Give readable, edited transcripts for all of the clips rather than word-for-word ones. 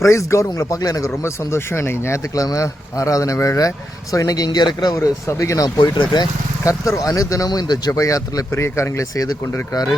Price God, உங்களை பார்க்கல எனக்கு ரொம்ப சந்தோஷம். இன்றைக்கி ஞாயிற்றுக்கிழமை ஆராதனை வேலை. ஸோ இன்றைக்கி இங்கே இருக்கிற ஒரு சபைக்கு நான் போயிட்டுருக்கேன். கர்த்தர் அனுதினமும் இந்த ஜெப யாத்திரையில் பெரிய காரியங்களை செய்து கொண்டிருக்கிறாரு.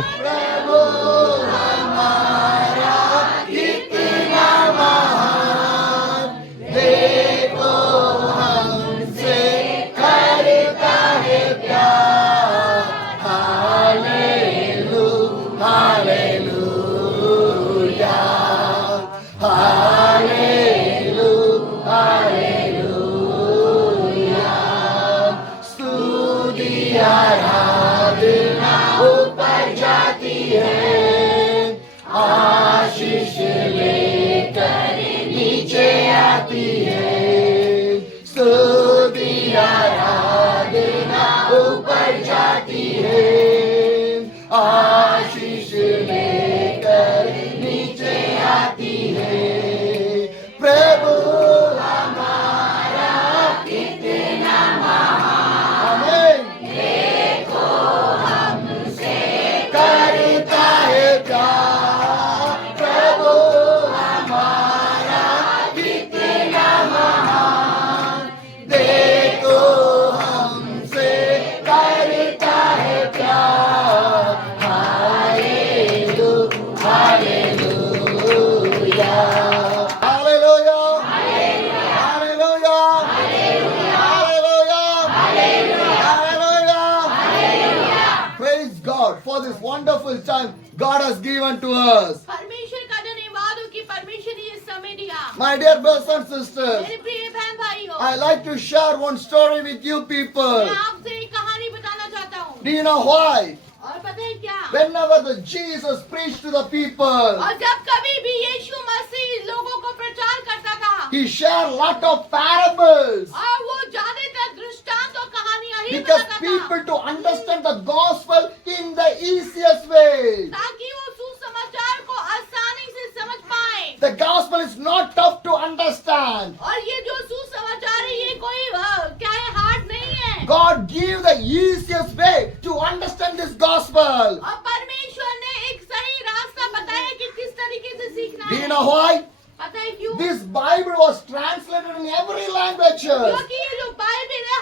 For this wonderful time God has given to us. परमेश्वर का धन्यवाद हो कि परमेश्वर ने ये समय दिया. My dear brothers and sisters, मेरे प्रिय बहन भाइयों, I like to share one story with you people. मैं आपसे एक कहानी बताना चाहता हूँ. Do you know why? और पता है क्या? Whenever the Jesus preached to the people, और जब कभी भी यीशु मसीह लोगों को प्रचार करता था, he shared lot of parables. और वो ज्यादातर दृष्टांत और कहानियां ही Because बताता people था, to understand the gospel in the easiest way. ताकि वो सुसमाचार को आसानी से समझ पाए. The gospel is not tough to understand. और ये जो सुसमाचार है ये कोई क्या है, हार्ड नहीं है. God gave the easiest way to understand this gospel. और परमेश्वर ने एक सही रास्ता बताया कि किस तरीके से सीखना Do you है. know why? पता है क्यों? This Bible was translated in every language. क्योंकि ये जो बाइबल है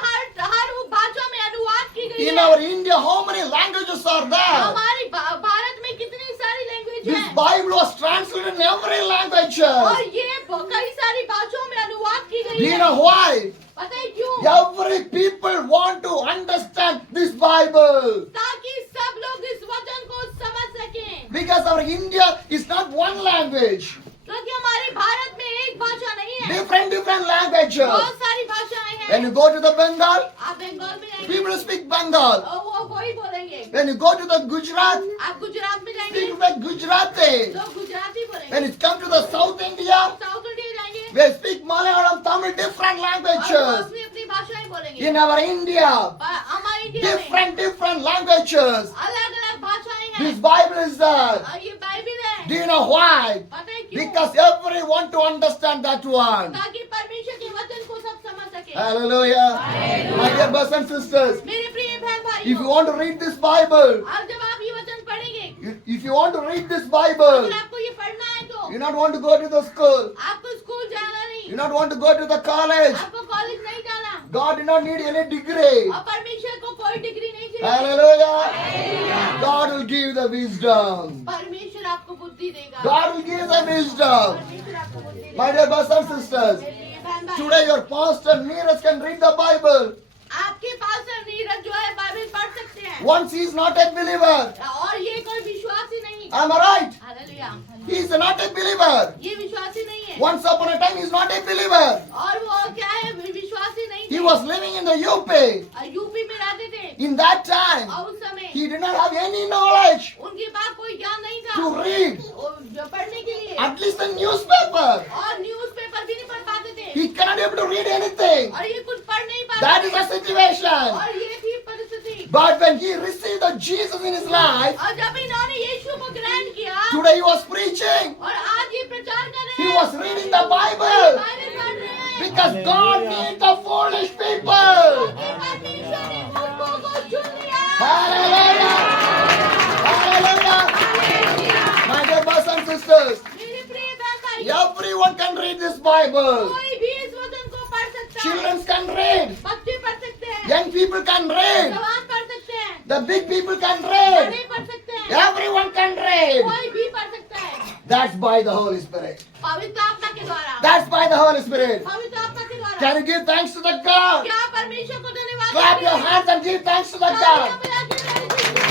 हर वो भाषा में अनुवाद की गई In है. our India, how many languages are there? हमारी भारत में कितनी सारी लैंग्वेज This है. Bible was translated in every language. और ये कई सारी भाषाओं में अनुवाद की Do गई you है. know why? पता है क्यों? Every people want to understand this Bible. ताकि सब लोग इस वचन को समझ सकें. Because our India is not one language. क्योंकि हमारे भारत में एक भाषा नहीं है, Different languages. बहुत सारी भाषाएं When हैं. you go to the Bengal, आप बंगाल में जाएंगे, people speak Bengal. वो वही बोलेंगे. When you go to the Gujarat, आप गुजरात में जाएंगे, speak like Gujarati. लोग गुजराती बोलेंगे. When it comes to the South India, south India जाएंगे, we speak Malayalam, Tamil, different और वो languages. अपनी अपनी भाषाएं बोलेंगे. In our India, हमारे इंडिया में different languages. अलग अलग भाषाएं This हैं. Bible is there. और ये बाइबल है. Do you know why? पता है क्यों? Because everyone want to understand that one. ताकि परमेश्वर के वचन को सब समझ सके. Hallelujah. My dear brothers and sisters, मेरे प्रिय बहन if you भाइयों, want to read this Bible, और जब आप ये वचन पढ़ेंगे, if you want to read this Bible, अगर आपको ये पढ़ना है तो you not want to go to the school, आपको स्कूल जाना नहीं, you not want to go to the college, आपको कॉलेज नहीं जाना, God did not need any degree. और परमेश्वर को कोई डिग्री नहीं चाहिए. Hallelujah. God will give the wisdom. परमेश्वर आपको बुद्धि देगा. God will give the wisdom. परमेश्वर आपको बुद्धि देगा. My dear brothers and sisters, मेरे प्रिय बहन भाई, today your pastor Neeraj can read the Bible. आपके पास नीरज जो है बाइबल पढ़ सकते हैं. Once he is not a believer. और ये कोई विश्वासी नहीं. Am I right? Hallelujah. He is not a believer. ये विश्वासी नहीं है. Once upon a time he is not a believer. और वो क्या है, विश्वासी नहीं He थे. was living in the UP. UP में रहते थे. In that time, और उस समय he did not have any knowledge उनके पास कोई ज्ञान नहीं था. to read जो पढ़ने के लिए, at least the newspaper. और न्यूज़पेपर भी नहीं पढ़ पाते थे. He cannot be able to read anything. और ये कुछ पढ़ नहीं पाते. That is the situation. और ये थी परिस्थिति. But when he received the Jesus in his life, और जब इन्होंने यीशु को ग्रहण किया, today he was preaching. और आज ये प्रचार कर रहे He हैं, was reading the Bible. Bible पढ़ रहे हैं. Because God needs the foolish people. क्योंकि परमेश्वर ने मूर्खों को चुन लिया. Hallelujah. Hallelujah. My dear brothers and sisters, मेरे प्रिय बहन भाइयों, Everyone can read this Bible. कोई भी इस वचन को पढ़ सकता है। Children can read. बच्चे पढ़ सकते हैं। Young people can read. जवान पढ़ सकते हैं। The big people can read. बड़े पढ़ सकते हैं। Everyone can read. कोई भी पढ़ सकता है। That's by the Holy Spirit. पवित्र आत्मा के द्वारा। That's by the Holy Spirit. पवित्र आत्मा के द्वारा। Can you give thanks to the God? क्या परमेश्वर को धन्यवाद Clap your hands and give thanks to the God.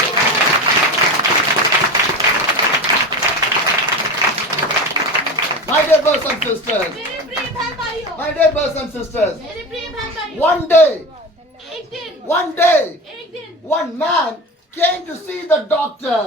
My dear brothers and sisters. मेरे प्रिय बहन भाइयों। My dear brothers and sisters. मेरे प्रिय बहन भाइयों। One day, एक दिन एक दिन one man came to see the doctor.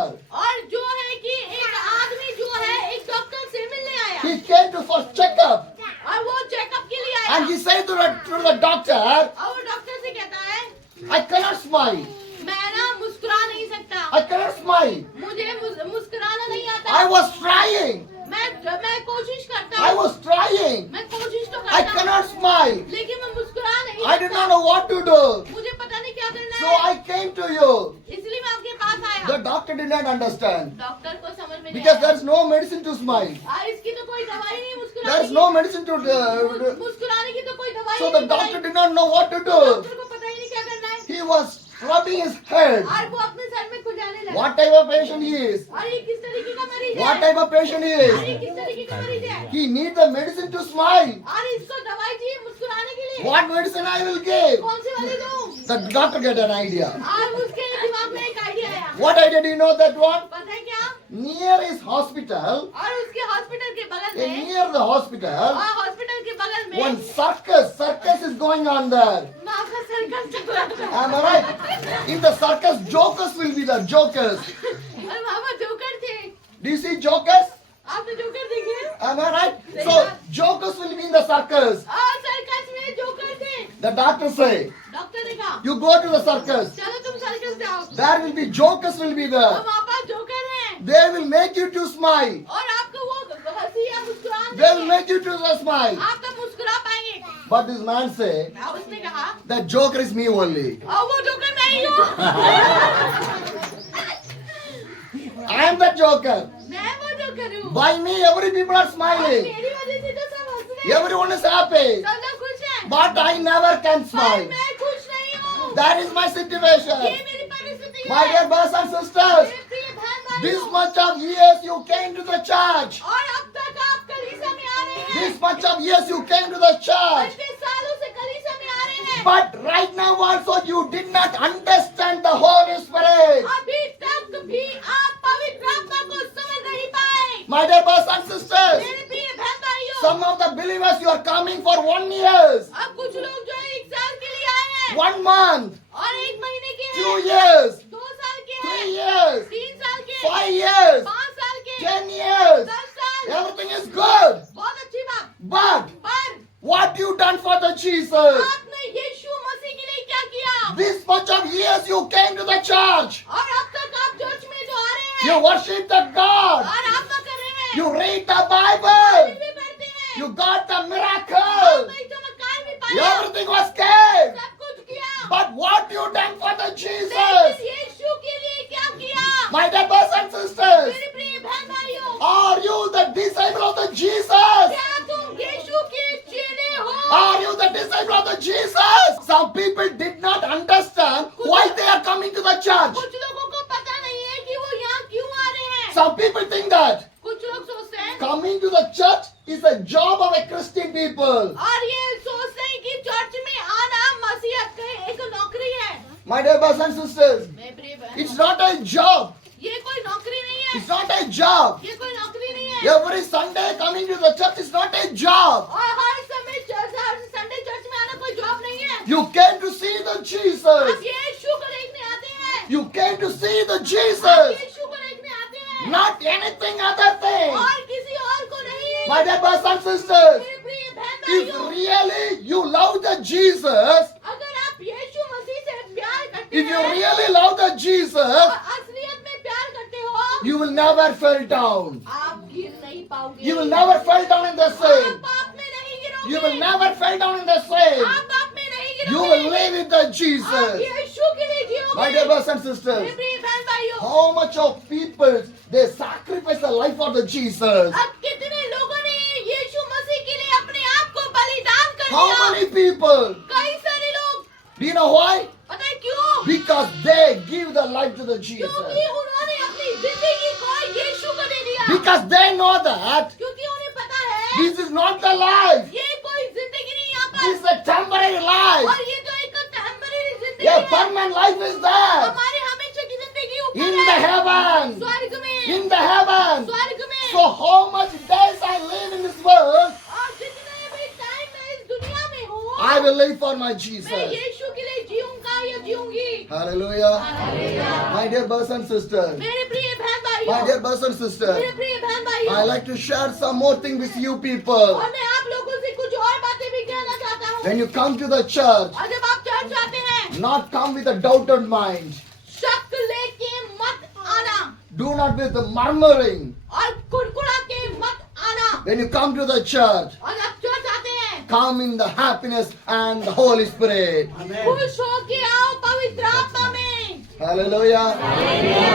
और जो है कि एक आदमी जो है एक डॉक्टर से मिलने आया He came to for checkup. और वो चेकअप के लिए आया And he said to the doctor, और वो डॉक्टर से कहता है I cannot smile. मैं ना मुस्कुरा नहीं सकता I cannot smile. मुझे मुस्कुराना नहीं आता I was trying. मैं कोशिश करता I हूँ was trying. मैं कोशिश तो I करता हूँ cannot smile. लेकिन मैं मुस्कुरा नहीं I did सकता not know what to do. मुझे पता नहीं क्या करना So है I came to you. इसलिए मैं आपके पास आया The doctor did not understand. Doctor को समझ में नहीं Because आया there is no medicine to smile. इसकी तो कोई दवाई नहीं There is no medicine to मुस्कुराने की तो कोई दवाई So नहीं the doctor did not know what to do. Doctor को पता ही नहीं क्या करना है He was rubbing his head. और वो अपने सर में खुजाने लगा What type of patient he is? और ये किस तरीके का मरीज है What type of patient he और is? ये किस तरीके का मरीज है He needs the medicine to smile. और इसको दवाई चाहिए मुस्कुराने के लिए What medicine I will give? कौन सी वाली दूं The doctor get an idea. और उसके दिमाग में एक आइडिया आया What idea do you know that one? पता है क्या Near his hospital, और उसके हॉस्पिटल के बगल में near the hospital, और हॉस्पिटल के बगल में one circus is going on there. माँ का सर्कस चल रहा था Am I right? In the circus, jokers will be the jokers. और वहाँ पर जोकर थे Do you see jokers? आपने जोकर देखे Am I right? So jokers will be in the circus. और सर्कस में जोकर थे The doctor say, डॉक्टर ने कहा you go to the circus. चलो तुम सर्कस जाओ There will be jokers will be और there. वहाँ पर जोकर हैं They will make you to smile. और आपको वो हंसी या मुस्कुरान They will देंगे। make you to smile. आप तब मुस्कुरा पाएंगे But this man say, और उसने कहा that joker is me only. और वो जोकर मैं ही हूँ I am the joker. मैं वो जोकर हूँ By me, every people are और smiling. मेरी वजह से तो सब हंस रहे हैं Everyone is happy. सब लोग खुश हैं But I never can पर smile. मैं खुश नहीं हूँ That is my situation. ये मेरी परिस्थिति My है dear brothers and sisters, मेरे प्रिय बहन this भाइयों much of years you came to the church. और अब तक आप कलीसिया में आ रहे हैं This much of years you came to the church. इतने सालों से कलीसिया में आ रहे हैं But right now also you did not understand the Holy Spirit. अभी तक भी आप पवित्र आत्मा को समझ नहीं पाए My dear brothers and sisters, मेरे प्रिय बहन भाइयों some of the believers you are coming for 1 year, अब कुछ लोग जो है 1 साल के लिए आए हैं 1 month, और 1 महीने के 2 हैं years, 2 साल के 3 हैं years, 3 साल के 5 years, 5 साल के 10 years. 10 साल Everything is good. बहुत अच्छी बात But पर what you done for the Jesus? आपने यीशु मसीह के लिए क्या किया This much of years you came to the church. और अब तक आप चर्च में जो आ रहे You हैं worship the God. और आप क्या कर रहे हैं You read the Bible. भी पढ़ते हैं You got the miracle. कोई चमत्कार भी पाया Everything was good. सब कुछ किया But what you done for the लेकिन Jesus? यीशु के लिए क्या किया My dear brothers and sisters, मेरे प्रिय बहन भाइयों are you the disciple of the Jesus? क्या तुम यीशु के चेले हो Are you the disciple of the Jesus? Some people did not understand why they are coming to the church. कुछ लोगों को पता नहीं है कि वो यहाँ क्यों आ रहे हैं Some people think that कुछ लोग सोचते हैं coming to the church is a job of a Christian people. और ये सोचते हैं कि चर्च में आना मसीहत का एक नौकरी है My dear brothers and sisters, मेरे प्रिय बहन it's not a job. ये कोई नौकरी नहीं है It's not a job. ये कोई नौकरी नहीं है Every Sunday coming to the church is not a job. और हर समय चर्च हर संडे चर्च में आना कोई जॉब नहीं है You came to see the Jesus. आप यीशु को देखने आते हैं You came to see the आप Jesus. यीशु को देखने आते हैं Not anything other thing. और किसी और को नहीं My dear brothers and sisters, मेरे प्रिय बहन if भाइयों really you love the Jesus, अगर आप यीशु मसीह से प्यार करते if you हैं really love the Jesus, और असलियत में प्यार करते हो you will never fall down. आप गिर नहीं पाओगे You will never fall down in the आप sin. पाप में नहीं गिरोगे You will never fall down in the sin. आप पाप में नहीं गिरोगे You will live with the आप Jesus. यीशु के लिए जियोगे My dear brothers and मेरे sisters, प्रिय बहन भाइयों how much of people they sacrifice their life for the Jesus? अब कितने लोगों ने How many people? कई सारे लोग, Do you know why? पता है क्यों? Because they give their life to the Jesus. क्योंकि उन्होंने अपनी जिंदगी को यीशु को दे दिया। Because they know that क्योंकि उन्हें पता है this is not the life. ये कोई जिंदगी नहीं यहाँ This is पर, a temporary life. और ये तो एक टेम्पररी जिंदगी A है। permanent life is there. हमारे हमेशा की जिंदगी ऊपर In है, the heavens. स्वर्ग में, In the heavens. स्वर्ग में। So how much days I live in this world, और जितने भी टाइम मैं इस दुनिया में हूँ, I will live for my मैं Jesus. यीशु के लिए जीऊंगा या जीऊंगी। Hallelujah. My dear brothers and sisters. मेरे प्रिय बहन My भाइयों, dear brothers and मेरे sisters. प्रिय बहन I भाइयों, like to share some more things with you people. और मैं आप लोगों से कुछ और बातें भी कहना चाहता हूँ। When you come to the church, और जब आप चर्च आते हैं, not come with a doubted mind. शक लेके मत आना, Do not with the murmuring. और कुड़कुड़ा के मत आना। When you come to the church, और जब चर्च आते हैं, come in the happiness and the Holy Spirit. खुश होके आओ पवित्र आत्मा में। Hallelujah.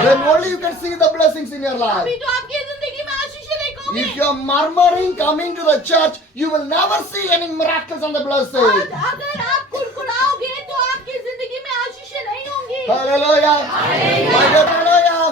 Then only you can see the blessings in your life. अभी तो आपकी जिंदगी में आशीष देखोगे। If you are murmuring coming to the church, you will never see any miracles and the और blessing. अगर आप कुड़कुड़ाओगे तो आपकी जिंदगी में आशीष नहीं होंगी। Hallelujah. My dear, hallelujah.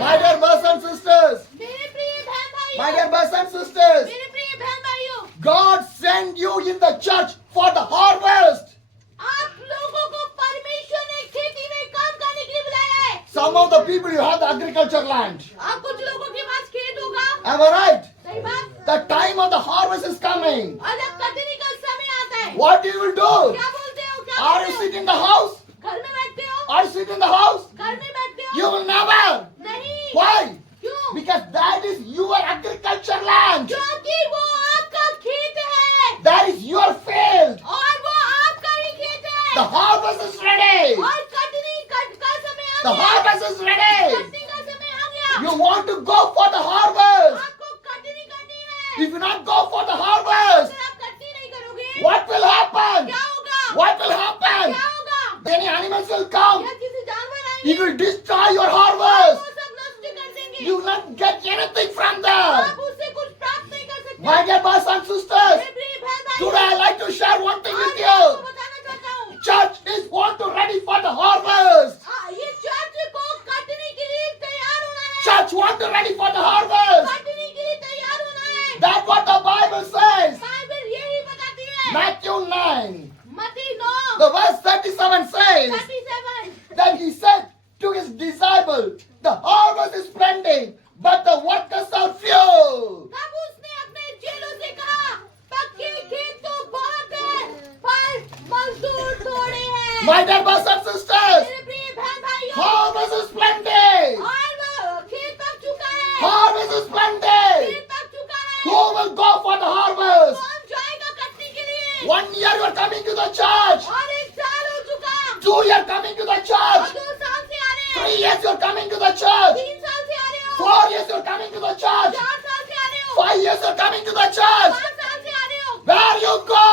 My dear brothers and sisters. मेरे प्रिय बहन My भाइयों, dear brothers and sisters. मेरे प्रिय बहन भाइयों, God sent you in the church for the harvest. आप लोगों को परमेश्वर ने खेती में काम करने के लिए बुलाया है। Some of the people you have the agriculture land. आप कुछ लोगों के पास खेत होगा, Am I right? सही बात। The time of the harvest is coming. और जब कटनी का समय आता है, What you will do? क्या बोलते हो? क्या Are you बोलते sit in the house? हो? घर में बैठते हो? Are you sit in the house? घर में बैठते हो? You will never. नहीं। Why? क्यों? Because that is your agriculture land. क्योंकि वो आपका खेत है That is your field. और वो आपका ही खेत The है। harvest is ready. और कटनी का समय आ The गया। harvest is ready. कटनी का समय आ गया। You want to go for the harvest. आपको कटनी करनी है। If you not go for the harvest, अगर आप कटनी नहीं करोगे, what will happen? क्या होगा? What will happen? क्या होगा? Any animals will come. या किसी जानवर It आएंगे, will destroy your वो harvest. सब नष्ट कर देंगे। You will not get anything from them. आप उससे कुछ प्राप्त नहीं कर सकते। My dear brothers and sisters, मेरे प्रिय बहन भाइयों, today I like to share one thing आज with मैं आपको you. बताना चाहता हूँ, Church is want to ready for the harvest. ये चर्च को कटनी के लिए तैयार होना है। Church want to ready for the harvest. Katni के लिए तैयार होना है। That's what the Bible says. Bible यही बताती है। Matthew 9, मत्ती 9, the verse 37 says 37, that he said to his disciples, the harvest is plenty, but the workers are few. तब उसने अपने चेलों से कहा, पक्के खेत तो बहुत है, पर मजदूर थोड़े हैं। My dear brothers and sisters, मेरे प्रिय बहन भाइयों, harvest is plenty. और वो खेत पक चुका है। Harvest is plenty. खेत पक चुका है। Who will go for the harvest? कौन जाएगा कटनी के लिए? 1 year you are coming to the church. और 1 साल हो चुका, 2 years coming to the और church. 2 साल से आ रहे 3 हैं, years you are coming to the church. 3 साल से आ रहे हो, 4 years you are coming to the church. 4 साल से आ रहे हो, 5 years you are coming to the church. 5 साल से आ रहे हो। Where you go?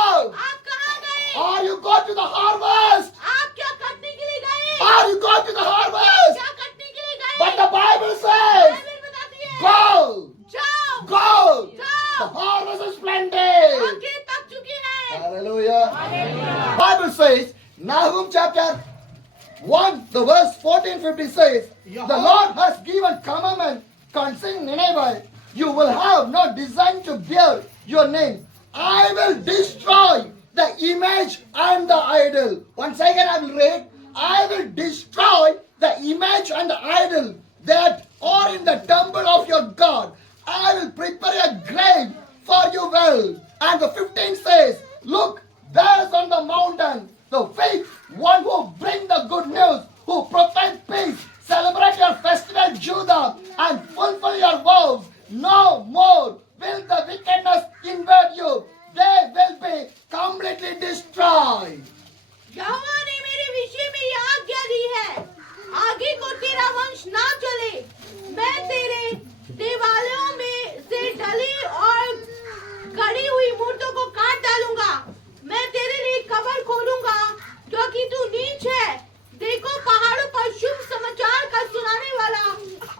आप कहाँ गए? Or you go to the harvest? आप क्या कटनी के लिए गए? Or you go to the harvest? क्या कटनी के लिए गए? But the Bible says, Bible बताती है, go, जाओ, go. जाओ, The harvest is plenty. और खेत पक चुके हैं। Hallelujah. Bible says, Nahum chapter 1, the verse 14-15 says, the Lord has given commandment concerning Nineveh. You will have no design to bear your name. I will destroy the image and the idol. Once again I will read, I will destroy the image and the idol that are in the temple of your God. I will prepare a grave for you well. And the 15 says, look, there's on the mountain the faith one who bring the good news, who proclaim peace, celebrate your festival Judah, and fulfill your vows. No more will the wickedness invade you. They will be completely destroyed. यहोवा ने मेरे विषय में यह आज्ञा दी है, आगे को तेरा वंश ना चले। मैं तेरे देवालयों में से ढली और गड़ी हुई मूर्तों को काट डालूंगा। मैं तेरे लिए कब्र खोलूंगा, क्योंकि तू नीच है। देखो, पहाड़ों पर शुभ समाचार का सुनाने वाला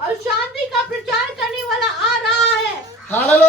और शांति का प्रचार करने वाला आ रहा है। Hallelujah.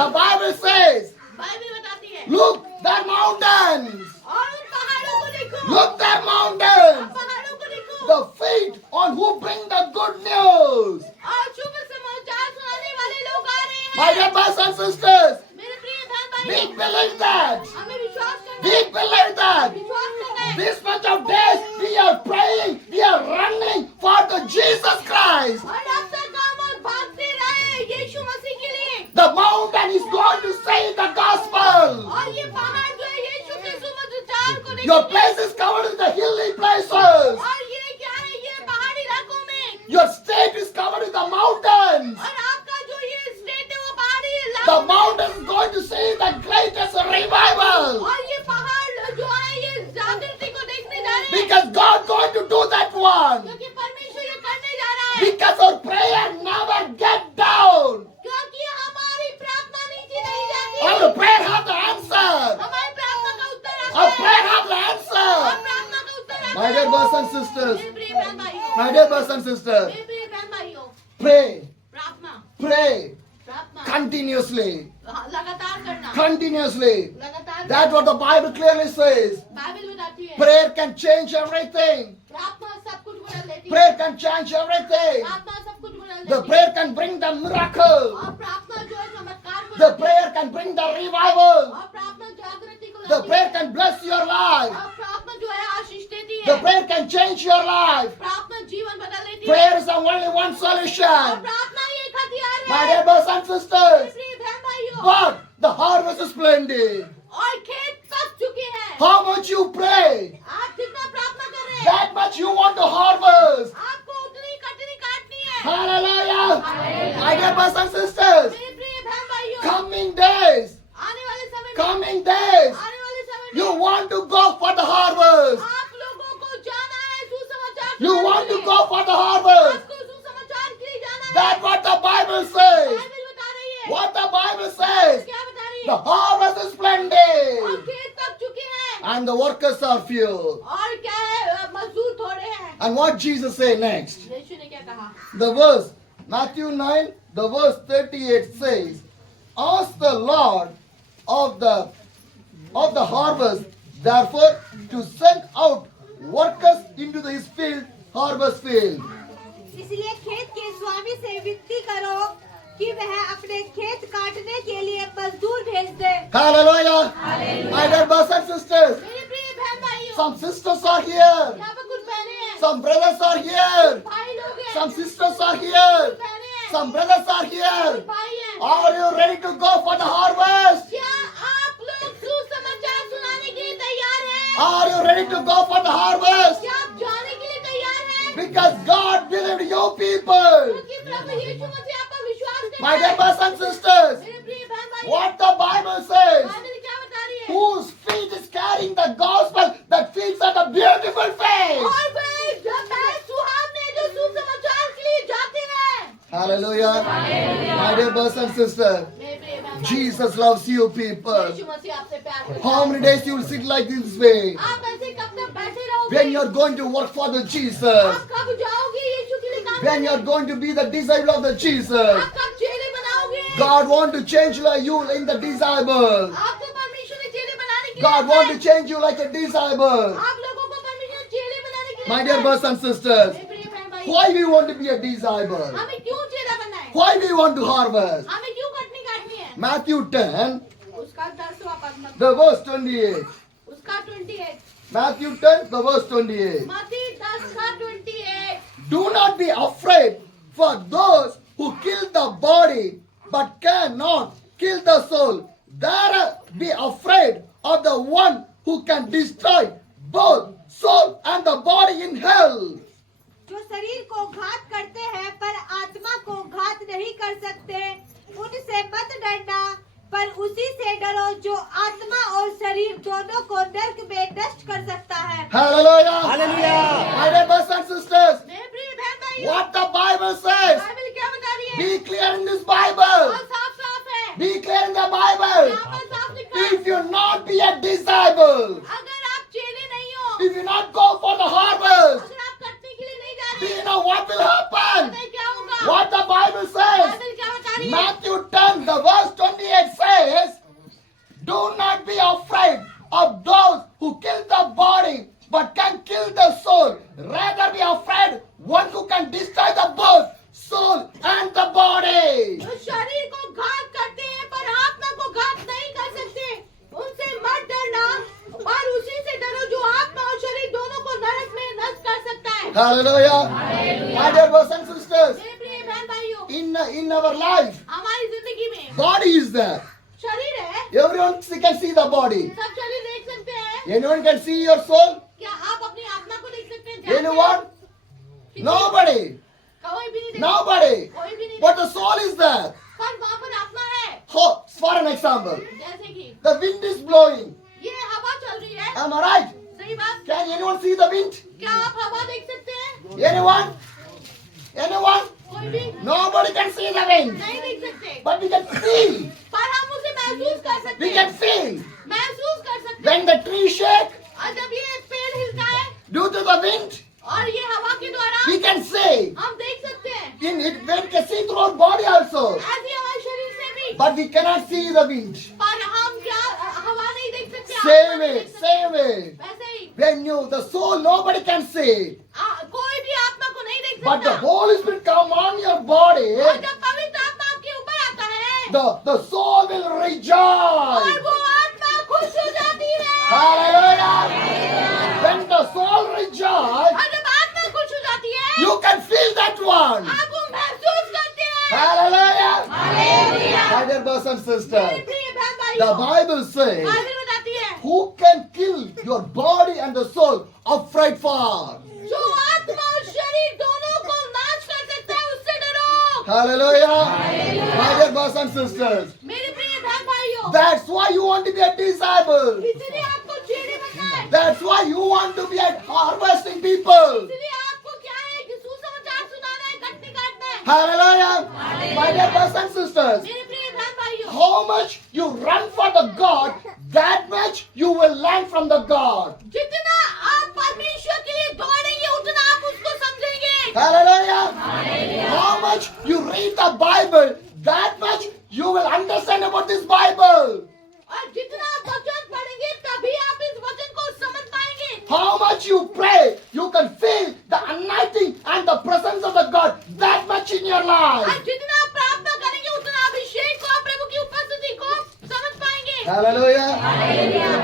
The Bible says, Bible बताती है look the mountains. और उन पहाड़ों को देखो Look the mountains. पहाड़ों को देखो The feet on who bring the good news. और शुभ समाचार सुनाने वाले लोग आ रहे My हैं dear brothers and sisters, मेरे प्रिय बहन we भाई believe that. हमें विश्वास करना We है believe that. विश्वास करना है This much of days we are praying, we are running for the Jesus Christ. और अब तक हम और भागते रहे यीशु मसीह के लिए The mountain is going to say the gospel. और ये पहाड़ जो है यीशु के सुसमाचार को Your देखेंगे place is covered in the hilly places. और ये क्या है ये पहाड़ी इलाकों में Your state is covered in the mountains. और आपका जो ये स्टेट है वो पहाड़ी The इलाका mountain is going to see the greatest revival. और ये पहाड़ जो है ये जागृति को देखने जा रहे हैं Because God going to do that one. क्योंकि परमेश्वर ये करने जा रहा है Because our prayer never get down. क्योंकि हमारी प्रार्थना नीचे नहीं जाती Our prayer have the answer. हमारी प्रार्थना का उत्तर आता Our है prayer have the और answer. प्रार्थना का उत्तर आता My है dear brothers and sisters, मेरे प्रिय बहन भाइयों my dear brothers and sisters, मेरे प्रिय बहन भाइयों pray, प्रार्थना pray प्रार्थना continuously, लगातार करना continuously. लगातार That's what the Bible clearly says. Bible बताती है Prayer can change everything. प्रार्थना सब कुछ बदल देती है Prayer can change everything. प्रार्थना सब कुछ बदल The देती है prayer can bring the miracle. और प्रार्थना जो है चमत्कार को The लाती है prayer can bring the revival. और प्रार्थना जागृति को The लाती prayer है can bless your life. और प्रार्थना जो है आशीष देती The है prayer can change your life. प्रार्थना जीवन बदल देती है Prayer is the only one और solution. प्रार्थना ही एक हथियार My है dear brothers and मेरे sisters, प्रिय बहन भाइयों but the harvest is plenty. और खेत पक चुके हैं How much you pray, आप जितना प्रार्थना कर रहे हैं that much you want to harvest. आपको उतनी कटनी काटनी है Hallelujah. My dear brothers and sisters, मेरे प्रिय बहन भाइयों coming days, आने वाले समय में coming days, आने वाले समय you में want to go for the harvest. आप लोगों को जाना है सुसमाचार You सुनाने want के to लिए। go for the harvest. आपको सुसमाचार के लिए जाना है That's what the Bible says. Bible बता रही है What the Bible says. क्या बता रही The है harvest is और plenty. खेत पक चुके हैं And the workers are few. और क्या है मजदूर थोड़े हैं And what Jesus say next? यीशु ने क्या कहा The verse, Matthew 9, the verse 38 says, ask the Lord of the harvest, therefore, to send out workers into his field, harvest field. इसलिए खेत के स्वामी से विनती करो कि वह अपने खेत काटने के लिए मजदूर भेज दे। Hallelujah. My dear brothers and sisters, मेरे प्रिय बहन भाइयों some sisters are here. यहाँ पर कुछ बहनें हैं Some brothers are here. भाई लोग हैं Some sisters are here. कुछ बहनें हैं Some brothers are कुछ here. भाई हैं Are you ready to go for the harvest? क्या आप लोग सुसमाचार सुनाने के लिए तैयार हैं Are you ready to go for the harvest? क्या आप जाने के लिए तैयार हैं Because God believed you people. क्योंकि प्रभु यीशु मसीह आप पर विश्वास करता My dear है brothers and sisters, मेरे प्रिय बहन भाई what the Bible says, Bible क्या बता रही है whose feet is carrying the gospel, that feet are the beautiful face. और वे जब मैं सुहावने जो सुसमाचार के लिए जाते हैं Hallelujah. My dear brothers and sisters, मेरे प्रिय बहन भाई Jesus loves you people. यीशु मसीह आपसे प्यार करता How है many days you will sit like this way? आप ऐसे कब तक बैठे रहोगे When you are going to work for the Jesus. आप कब जाओगे यीशु के लिए काम When you are going to be the disciple of the Jesus. आप कब चेले बनाओगे God want to change you in the disciple. आपको परमेश्वर ने चेले बनाने के लिए God रखा want है। to change you like a disciple. आप लोगों को परमेश्वर ने चेले बनाने के लिए My रखा dear है। brothers and sisters, मेरे प्रिय बहन भाई why we want to be a disciple? हमें क्यों चेला बनना है Why we want to harvest? हमें क्यों कटनी काटनी है Matthew 10, उसका 10वां पद the verse 28. उसका 28 Matthew 10, the verse 28. मत्ती 10 का 28 Do not be afraid for those who kill the body but cannot kill the soul. There be afraid of the one who can destroy both soul and the body in hell. जो शरीर को घात करते हैं पर आत्मा को घात नहीं कर सकते, उनसे मत डरना, पर उसी से डरो जो आत्मा और शरीर दोनों को नरक में नष्ट कर सकता है। Hallelujah. Hallelujah. My dear brothers and sisters, मेरे प्रिय बहन भाइयों what the Bible says, Bible क्या बता रही है be clear in this Bible. और साफ साफ है Be clear in the Bible. यहाँ पर साफ लिखा है If you not be a disciple, अगर आप चेले नहीं हो if you not go for the harvest, अगर आप कटने के लिए नहीं जा do रहे you know what will happen? पता है क्या होगा What the Bible says, Bible क्या बता रही है Matthew 10, the verse 28 Hallelujah. My dear brothers and sisters, मेरे प्रिय बहन भाइयों, in our life, हमारी जिंदगी में body is there. शरीर है, Everyone can see the body. सब शरीर देख सकते हैं। Anyone can see your soul? क्या आप अपनी आत्मा को देख सकते हैं? Anyone? Nobody. कोई भी नहीं देख Nobody. कोई भी नहीं But the soul is there. पर वहाँ पर आत्मा है। For an example, जैसे कि the wind is blowing. ये हवा चल रही है, Am I right? सही बात। Can anyone see the wind? क्या आप हवा देख सकते हैं? Anyone? Anyone? कोई भी Nobody can see the wind. नहीं देख सकते, But we can feel. पर हम उसे महसूस कर सकते We हैं। can feel. महसूस कर सकते हैं। When the tree shake और जब ये पेड़ हिलता है due to the wind, और ये हवा के द्वारा we can see. हम देख सकते हैं। In it, we can see through our body also. ऐसे हमारे शरीर से भी, But we cannot see the wind. पर हम क्या हवा नहीं देख सकते? Same आत्मा way, नहीं देख सकते। same way. वैसे ही When you, the soul, nobody can see. कोई भी आत्मा को नहीं देख But the सकता। Holy Spirit come on your body. और जब पवित्र आत्मा आपके ऊपर आता है, The soul will और rejoice. वो आत्मा खुश हो जाती है। Hallelujah. When the soul rejoice, और जब आत्मा खुश हो जाती है, you can feel that one. आप वो महसूस करते हैं। Hallelujah. Hallelujah. My dear brothers and मेरे sisters, प्रिय बहन the भाइयों, Bible says, बाइबल बताती है, who can kill your body and the soul upright for? जो आत्मा और शरीर दोनों को नाश कर सकता है, उससे डरो। Hallelujah. My dear brothers and sisters, मेरे प्रिय बहन भाइयों, that's why you want to be a disciple. इसलिए आपको चेले बनना है। That's why you want to be at harvesting people. इसलिए आपको क्या है कि सुसमाचार सुनाना है, कटनी काटना है। Hallelujah. My dear brothers and sisters, मेरे प्रिय बहन भाइयों, how much you run for the God, that much you will learn from the God. जितना आप परमेश्वर के लिए दौड़ेंगे, उतना आप उसको समझेंगे। Hallelujah. How much you read the Bible, that much you will understand about this Bible. और जितना आप वचन पढ़ेंगे, तभी आप इस वचन को समझ पाएंगे। How much you pray, you can feel the anointing and the presence of the God that much in your और life. जितना आप प्रार्थना करेंगे, उतना अभिषेक को, प्रभु की उपस्थिति को समझ पाएंगे। Hallelujah.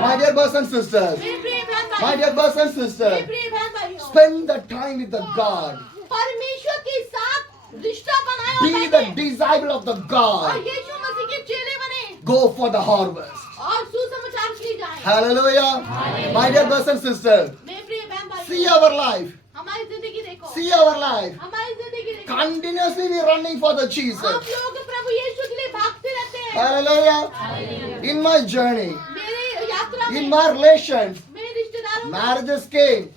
My dear brothers and sisters, मेरे प्रिय बहन my भाइयों, dear brothers and मेरे sisters, प्रिय बहन भाइयों, spend the time with the God. परमेश्वर के साथ रिश्ता बनाए और Be the बैठे। disciple of the और God. यीशु मसीह के चेले बने Go for the harvest. और सुसमाचार के लिए जाएं। Hallelujah. My dear brothers and sisters, मेरे प्रिय बहन भाइयों, see our life. हमारी जिंदगी देखो, See our life. हमारी जिंदगी देखो। Continuously we running for the आप Jesus. लोग प्रभु यीशु के लिए भागते रहते हैं। Hallelujah. In my journey, मेरी यात्रा in में my relations, मेरे रिश्तेदारों में marriages came.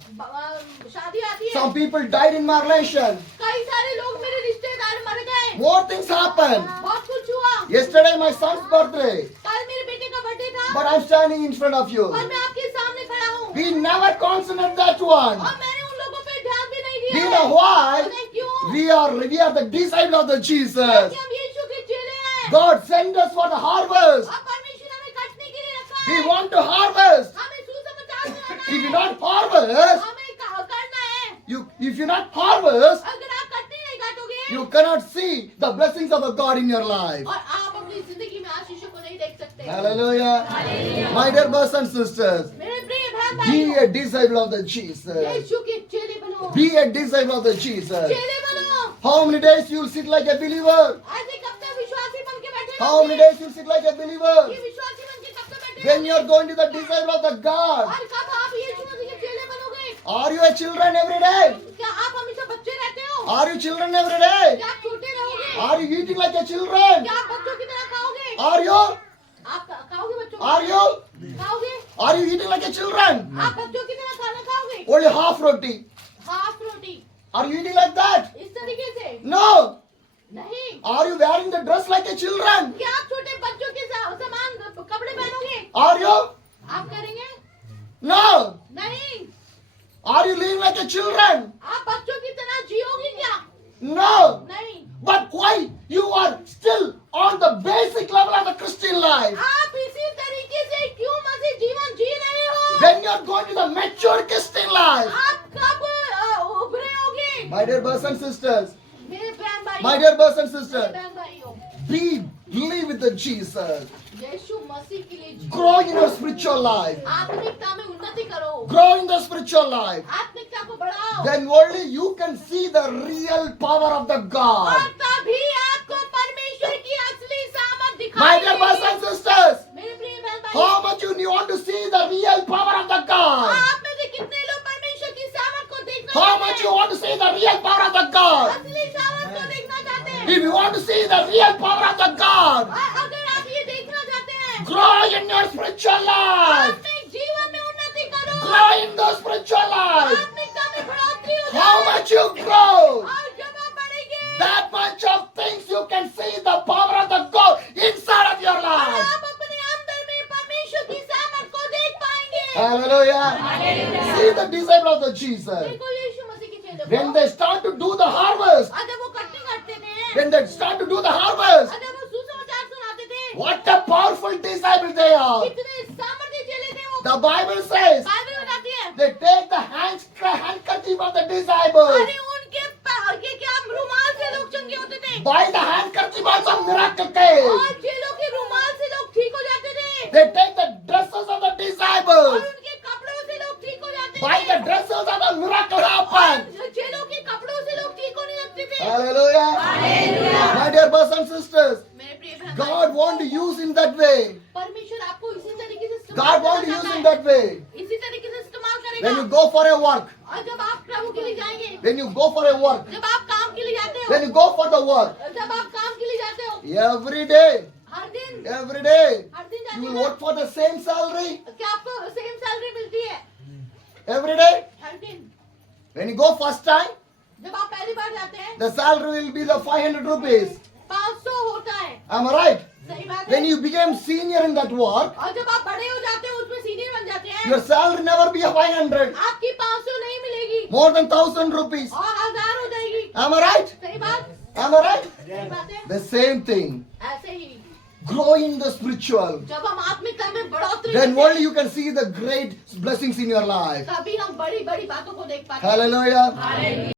शादी आती है। Some people died in my relation. कई सारे लोग मेरे रिश्तेदार मर गए। More things happened. बहुत कुछ हुआ। Yesterday my son's birthday. कल मेरे बेटे का बर्थडे था But I'm standing in front of you. और मैं आपके सामने खड़ा हूँ। We never considered that one. और मैंने उन लोगों पे ध्यान भी नहीं Do दिया you है। know why? पता है क्यों? We are the disciple of the Jesus. क्योंकि हम यीशु के चेले हैं। God sent us for the harvest. और परमेश्वर ने हमें कटने के लिए रखा We है। want to harvest. हमें सुसमाचार सुनाना If you है। not harvest, हमें करना है। if you not harvest, अगर आप कटने नहीं काटोगे you cannot see the blessings of the God in your life. और आप अपनी जिंदगी में आशीषों को नहीं देख सकते। Hallelujah. My dear brothers and sisters, मेरे प्रिय बहन be भाइयों, a disciple of the Jesus. यीशु के चेले बनो। Be a disciple of the Jesus. चेले बनो। How many days you will sit like a believer? ऐसे कब तक विश्वासी बन के बैठे How many रहोगे? days you will sit like a believer? ये विश्वासी बन के कब तक बैठे When you are रहोगे? going to the disciple of the God. और कब आप यीशु मसीह के चेले बनोगे? Are you a children every day? क्या आप हमेशा बच्चे रहते हो? Are you children every day? क्या आप छोटे रहोगे? Are you eating like a children? क्या आप बच्चों की तरह खाओगे? Are you? आप खाओगे बच्चों की Are तरह? you? खाओगे? Are you eating like a children? आप बच्चों की तरह खाना खाओगे? Only half roti. Half roti Are you eating like that? इस तरीके से No. नहीं। Are you wearing the dress like a children? क्या आप छोटे बच्चों के समान कपड़े पहनोगे? Are you? आप करेंगे? No. नहीं। Are you living like a children? आप बच्चों की तरह जियोगे क्या? No. नहीं। But why you are still on the basic level of the Christian life? आप इसी तरीके से क्यों मसीह जीवन जी रहे हो? When you are going to the mature Christian life. आप कब उभरे होगे? My dear brothers and sisters, मेरे बहन भाई, my dear brothers and sisters, बहन भाइयों, be live with the Jesus. यीशु मसीह के लिए जियो। Grow in your spiritual life. आत्मिकता में उन्नति करो, Grow in the spiritual life. आत्मिकता को बढ़ाओ, Then only you can see the real power of the और God. तभी आपको परमेश्वर की असली सामर्थ My दिखाई dear brothers देगी। and sisters, मेरे प्रिय बहन भाई, how much you want to see the real power of the God? आप में से कितने लोग परमेश्वर की सामर्थ को देखना How चाहते much हैं? you want to see the real power of the God? असली सामर्थ को देखना चाहते हैं? If you want to see the real power of the God, और अगर आप ये देखना चाहते हैं, grow in your spiritual life. आत्मिक जीवन में उन्नति करो, Grow in the spiritual life. आत्मिकता में बढ़ोतरी हो How जाए, much you grow, और जब आप बढ़ेंगे, that much of things you can see the power of the God inside of your life. आप अपने अंदर में परमेश्वर की सामर्थ को देख पाएंगे। Hallelujah. See the disciple of the Jesus. देखो यीशु मसीह के चेलों When को, they start to do the harvest, और जब वो कटनी करते थे, when they start to do the harvest, और जब वो सुसमाचार सुनाते थे, what a powerful disciple they are. कितने सामर्थ्य चेले थे वो। The Bible says बाइबल बताती है, they take the handkerchief of the disciples. अरे उनके ये क्या रुमाल से लोग चंगे होते थे, By the handkerchief also miracle came. और चेलों के रुमाल से लोग ठीक हो जाते थे, They take the dresses of the और disciples. उनके कपड़ों से लोग ठीक हो जाते By the थे, dresses of the miracle happened. और चेलों के कपड़ों से लोग ठीक होने लगते थे। Hallelujah. My dear brothers and sisters, मेरे प्रिय बहन God want to use in that way. परमेश्वर आपको इसी तरीके से इस्तेमाल God want to करना use चाहता in है। that way. इसी तरीके से इस्तेमाल When करेगा। you go for a work, और जब आप प्रभु के लिए जाएंगे, when you go for a work, जब आप काम के लिए जाते हो, when you go for the work, जब आप काम के लिए जाते हो, every day, हर दिन every day, हर दिन you will जाते work for the same salary. हो, क्या आपको सेम सैलरी मिलती है? Every day, हर दिन। when you go first time, जब आप पहली बार जाते हैं, the salary will be the 500 rupees. 500 होता है। Am I right? सही बात है। When you become senior in that work, और जब आप बड़े हो जाते हो, उसमें सीनियर बन जाते हैं, your salary never be a 500, आपकी 500 नहीं मिलेगी, more than 1000 rupees. और 1000 हो जाएगी। Am I right? सही बात? Am I right? सही बात है। The same thing. ऐसे ही Grow in the spiritual. जब हम आत्मिकता में बढ़ोतरी Then करते हैं, only you can see the great blessings in your life. तभी हम बड़ी बड़ी बातों को देख पाते हैं। Hallelujah.